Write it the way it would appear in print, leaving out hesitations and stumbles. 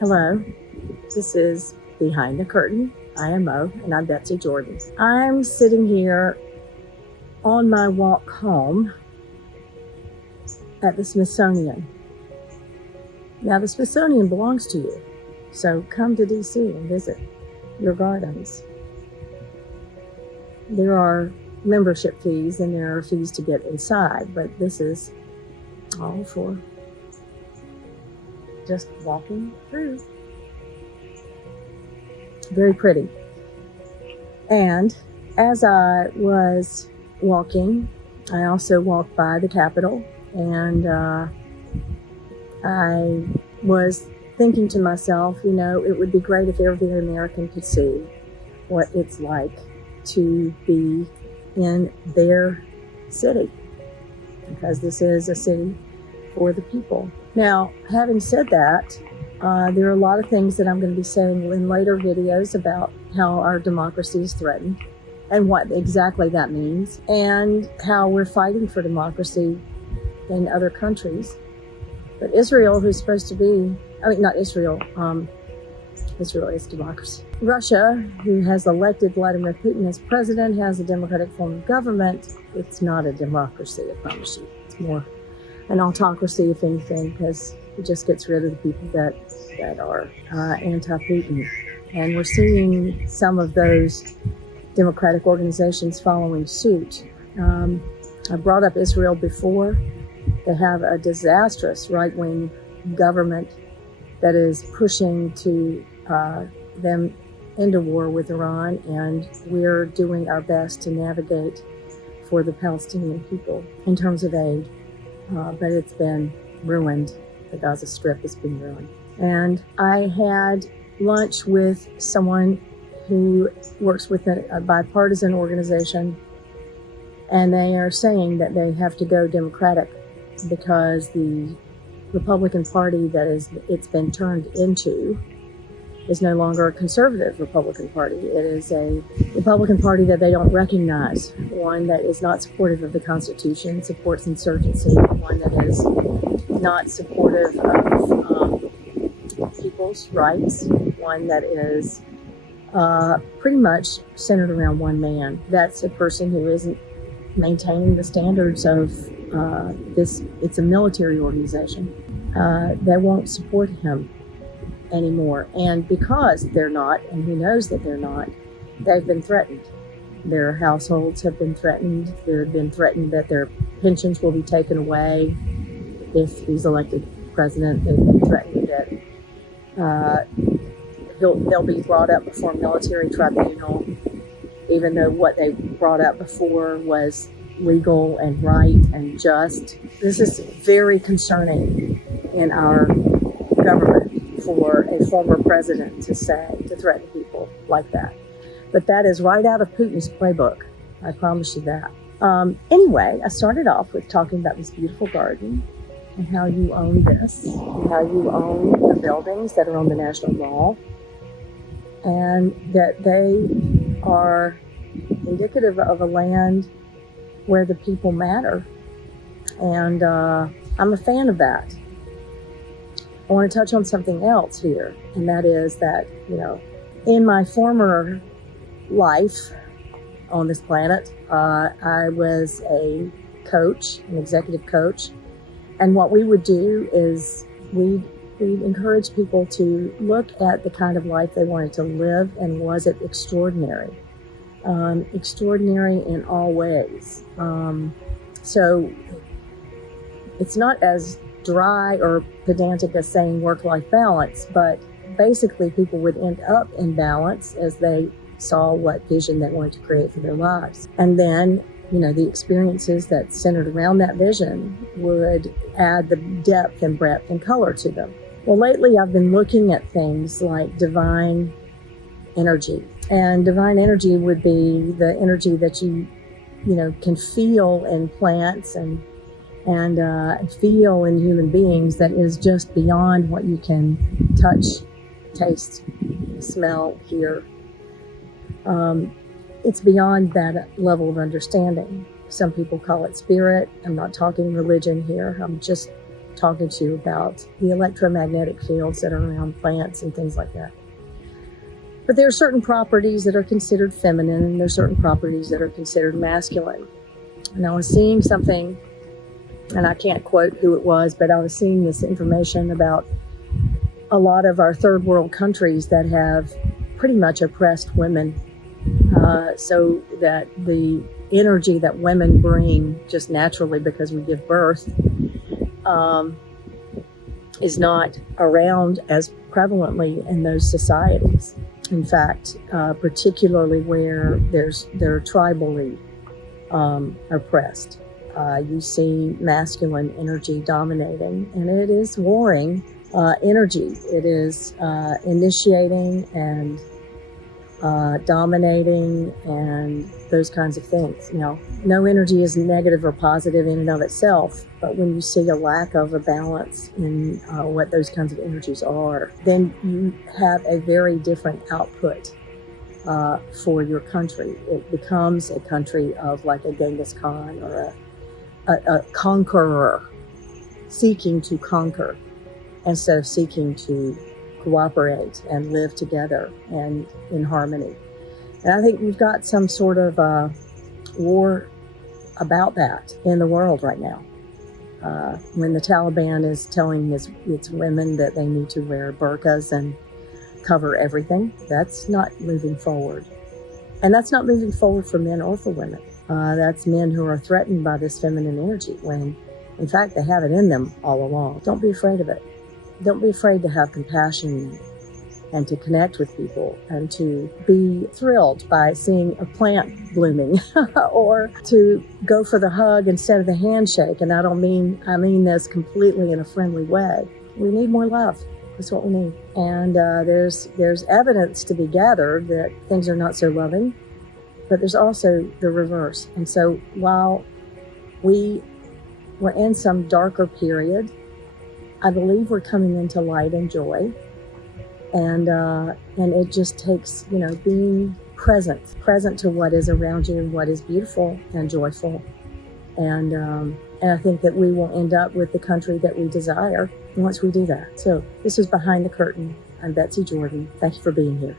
Hello, this is Behind the Curtain IMO, and I'm Betsy Jordan. I'm sitting here on my walk home at the Smithsonian. Now, the Smithsonian belongs to you, so come to DC and visit your gardens. There are membership fees and there are fees to get inside, but this is all for just walking through. Very pretty. And as I was walking, I also walked by the Capitol, and I was thinking to myself, it would be great if every American could see what it's like to be in their city, because this is a city for the people. Now, having said that, there are a lot of things that I'm going to be saying in later videos about how our democracy is threatened and what exactly that means, and how we're fighting for democracy in other countries. But Israel, who's supposed to be, not Israel, Israel is democracy. Russia, who has elected Vladimir Putin as president, has a democratic form of government. It's not a democracy, I promise you. It's more an autocracy, if anything, because it just gets rid of the people that are anti-Putin. And we're seeing some of those democratic organizations following suit. I brought up Israel before. They have a disastrous right-wing government that is pushing to them into war with Iran, and we're doing our best to navigate for the Palestinian people in terms of aid. But it's been ruined. The Gaza Strip has been ruined. And I had lunch with someone who works with a bipartisan organization, and they are saying that they have to go Democratic because the Republican Party that it's been turned into is no longer a conservative Republican Party. It is a Republican Party that they don't recognize, one that is not supportive of the Constitution, supports insurgency, one that is not supportive of people's rights, one that is pretty much centered around one man. That's a person who isn't maintaining the standards of this. It's a military organization. They won't support him anymore. And because they're not, and he knows that they're not, they've been threatened. Their households have been threatened. They've been threatened that their pensions will be taken away if he's elected president. They've been threatened that they'll be brought up before a military tribunal, even though what they brought up before was legal and right and just. This is very concerning in our government for a former president to threaten people like that. But that is right out of Putin's playbook. I promise you that. Anyway, I started off with talking about this beautiful garden and how you own this, and how you own the buildings that are on the National Mall, and that they are indicative of a land where the people matter. And I'm a fan of that. I want to touch on something else here, and that is that, in my former life on this planet, I was a coach, an executive coach, and what we would do is we'd encourage people to look at the kind of life they wanted to live, and was it extraordinary? Extraordinary in all ways. So it's not as dry or pedantic as saying work-life balance, but basically people would end up in balance as they saw what vision they wanted to create for their lives. And then, the experiences that centered around that vision would add the depth and breadth and color to them. Well, lately I've been looking at things like divine energy. And divine energy would be the energy that you can feel in plants and feel in human beings, that is just beyond what you can touch, taste, smell, hear. It's beyond that level of understanding. Some people call it spirit. I'm not talking religion here. I'm just talking to you about the electromagnetic fields that are around plants and things like that. But there are certain properties that are considered feminine, and there are certain properties that are considered masculine. And I was seeing something, and I can't quote who it was, but I was seeing this information about a lot of our third world countries that have pretty much oppressed women, so that the energy that women bring just naturally because we give birth is not around as prevalently in those societies. In fact, particularly where they're tribally oppressed, you see masculine energy dominating, and it is warring energy. It is initiating and dominating and those kinds of things. Now, no energy is negative or positive in and of itself, but when you see a lack of a balance in what those kinds of energies are, then you have a very different output for your country. It becomes a country of like a Genghis Khan or a conqueror seeking to conquer instead of seeking to cooperate and live together and in harmony. And I think we've got some sort of war about that in the world right now. When the Taliban is telling its women that they need to wear burqas and cover everything, that's not moving forward. And that's not moving forward for men or for women. That's men who are threatened by this feminine energy when, in fact, they have it in them all along. Don't be afraid of it. Don't be afraid to have compassion and to connect with people and to be thrilled by seeing a plant blooming or to go for the hug instead of the handshake. And I mean this completely in a friendly way. We need more love. That's what we need. And there's evidence to be gathered that things are not so loving, but there's also the reverse. And so while we're in some darker period, I believe we're coming into light and joy, and it just takes, being present to what is around you and what is beautiful and joyful, and I think that we will end up with the country that we desire once we do that. So this is Behind the Curtain. I'm Betsy Jordan. Thank you for being here.